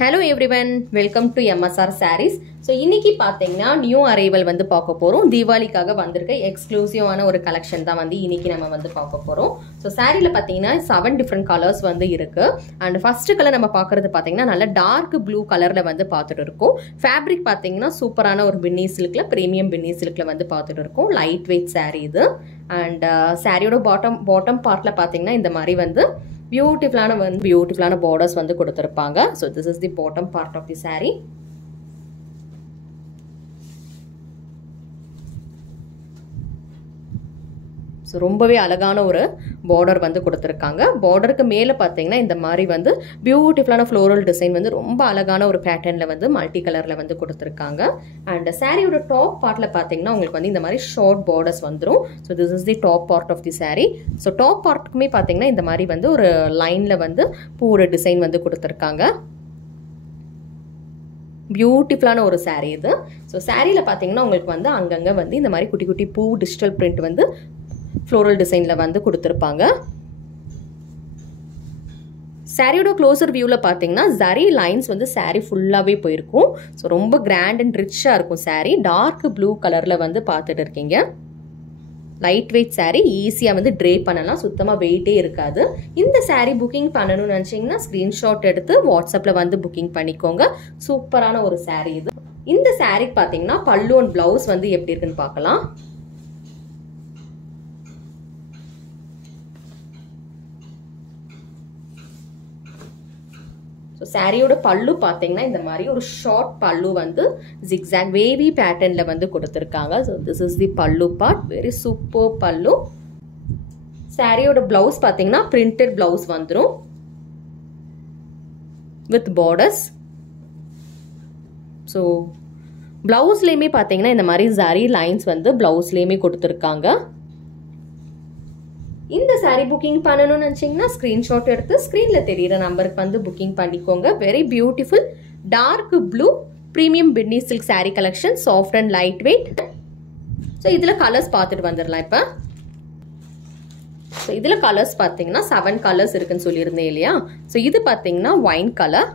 Hello everyone, welcome to MSR Sarees. So இன்னைக்கு பாத்தீங்கன்னா new arrival வந்து பார்க்க போறோம். தீபாவளிக்காக வந்திருக்க எக்ஸ்க்ளூசிவான ஒரு கலெக்ஷன் தான் வந்து இன்னைக்கு நம்ம வந்து பார்க்க போறோம். ஸோ சாரியில பாத்தீங்கன்னா 7 டிஃப்ரெண்ட் கலர்ஸ் வந்து இருக்கு. அண்ட் ஃபர்ஸ்ட் கலர் நம்ம பார்க்கறது பாத்தீங்கன்னா நல்ல டார்க் ப்ளூ கலர்ல வந்து பார்த்துட்டு இருக்கோம். ஃபேப்ரிக் பாத்தீங்கன்னா சூப்பரான ஒரு பின்னி சில்க்ல பிரீமியம் பின்னி சில்க்ல வந்து பார்த்துட்டு இருக்கோம். லைட் வெயிட் சாரி இது. அண்ட் சாரியோட பாட்டம் பார்ட்ல பாத்தீங்கன்னா இந்த மாதிரி வந்து பியூட்டிஃபுல்லான borders வந்து கொடுத்திருப்பாங்க. So this is the bottom part of the saree. So ரொம்பவே அழகான ஒரு பார்டர் வந்து கொடுத்துருக்காங்க. பார்டருக்கு மேலே பார்த்தீங்கன்னா இந்த மாதிரி வந்து பியூட்டிஃபுல்லான ஃப்ளோரல் டிசைன் வந்து ரொம்ப அழகான ஒரு பேட்டர்னில் வந்து மல்டி கலரில் வந்து கொடுத்துருக்காங்க. அண்ட் சாரியோட டாப் பார்ட்டில் பார்த்தீங்கன்னா உங்களுக்கு வந்து இந்த மாதிரி ஷார்ட் பார்டர்ஸ் வந்துடும். So this is the top part of the saree. So top பார்ட்டுக்குமே பார்த்தீங்கன்னா இந்த மாதிரி வந்து ஒரு லைனில் வந்து பூவோட டிசைன் வந்து கொடுத்துருக்காங்க. பியூட்டிஃபுல்லான ஒரு சாரீ இது. ஸோ சாரியில் பார்த்தீங்கன்னா உங்களுக்கு வந்து அங்கங்கே வந்து இந்த மாதிரி குட்டி குட்டி பூ டிஜிட்டல் பிரிண்ட் வந்து ஃப்ளோரல் டிசைன்ல வந்து கொடுத்திருப்பாங்க. சாரியோட க்ளோசர் வியூல பாத்தீங்கன்னா ஜரி லைன்ஸ் வந்து சாரி ஃபுல்லாவே போயிருக்கும். ஸோ ரொம்ப கிராண்ட் அண்ட் ரிச்சா இருக்கும் சாரி. டார்க் ப்ளூ கலர்ல வந்து பார்த்துட்டு இருக்கீங்க. லைட் வெயிட் சாரி, ஈஸியா வந்து ட்ரே பண்ணலாம், சுத்தமா வெயிட்டே இருக்காது. இந்த சாரி புக்கிங் பண்ணணும்னு நினைச்சீங்கன்னா ஸ்கிரீன்ஷாட் எடுத்து வாட்ஸ்அப்ல வந்து புக்கிங் பண்ணிக்கோங்க. சூப்பரான ஒரு சாரி இது. இந்த சாரிக்கு பாத்தீங்கன்னா பல்லு அண்ட் பிளவுஸ் வந்து எப்படி இருக்குன்னு பார்க்கலாம். ஸோ சாரியோட பல்லு பார்த்தீங்கன்னா இந்த மாதிரி ஒரு ஷார்ட் பல்லு வந்து ஜிக்ஸாக் வேவி பேட்டர்னில் வந்து கொடுத்துருக்காங்க. ஸோ திஸ் இஸ் தி பல்லு பார்ட். வெரி சூப்பர் பல்லு. சாரியோட பிளவுஸ் பார்த்தீங்கன்னா பிரிண்டட் பிளவுஸ் வந்துடும் வித் பார்டர்ஸ். ஸோ பிளவுஸ்லேயுமே பார்த்தீங்கன்னா இந்த மாதிரி ஜரி லைன்ஸ் வந்து பிளவுஸ்லேயுமே கொடுத்துருக்காங்க. இந்த சாரி புக்கிங் பண்ணணும்னு நினைச்சீங்கன்னா ஸ்கிரீன்ஷாட் எடுத்து ஸ்கிரீன்ல தெரியுற நம்பருக்கு வந்து புக்கிங் பண்ணிக்கோங்க. Very beautiful dark blue premium Binny silk saree collection, soft and light weight. So இதுல கலர்ஸ் பார்த்துட்டு வந்துடலாம். இப்போ ஸோ இதுல கலர்ஸ் பார்த்தீங்கன்னா 7 கலர்ஸ் இருக்குன்னு சொல்லியிருந்தேன் இல்லையா. ஸோ இது பார்த்தீங்கன்னா ஒயின் கலர்.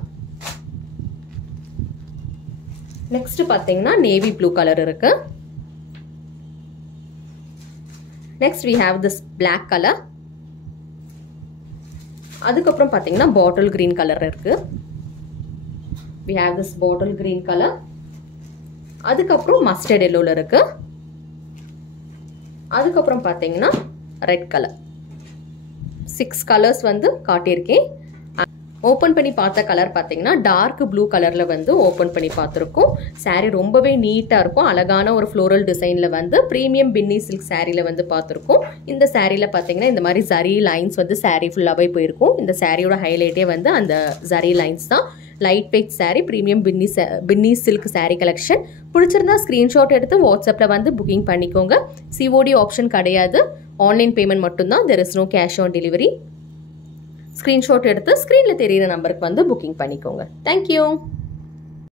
நெக்ஸ்ட் பார்த்தீங்கன்னா நேவி ப்ளூ கலர் இருக்கு. Next we have this black color. அதுக்கப்புறம் பார்த்தீங்கன்னா bottle green color இருக்கு. We have this bottle green color. அதுக்கப்புறம் mustard yellowல இருக்கு. அதுக்கப்புறம் பார்த்தீங்கன்னா red color. 6 colors வந்து காட்டியிருக்கேன். ஓப்பன் பண்ணி பார்த்த கலர் பார்த்தீங்கன்னா டார்க் ப்ளூ கலர்ல வந்து ஓப்பன் பண்ணி பார்த்துருக்கோம். சாரீ ரொம்பவே நீட்டாக இருக்கும். அழகான ஒரு ஃப்ளோரல் டிசைன்ல வந்து ப்ரீமியம் பின்னி சில்க் சாரியில வந்து பார்த்துருக்கோம். இந்த சாரியில பார்த்தீங்கன்னா இந்த மாதிரி ஜரி லைன்ஸ் வந்து சாரீ ஃபுல்லாகவே போயிருக்கும். இந்த சாரியோட ஹைலைட்டே வந்து அந்த ஜரி லைன்ஸ் தான். Light weight sari, premium Binny silk sari collection. பிடிச்சிருந்தா ஸ்க்ரீன்ஷாட் எடுத்து வாட்ஸ்அப்பில் வந்து புக்கிங் பண்ணிக்கோங்க. சிஓடி ஆப்ஷன் கிடையாது, ஆன்லைன் பேமெண்ட் மட்டும்தான். There is no cash on delivery. Screenshot எடுத்து ஸ்க்ரீனில் தெரியிற நம்பருக்கு வந்து புக்கிங் பண்ணிக்கோங்க. தேங்க்யூ.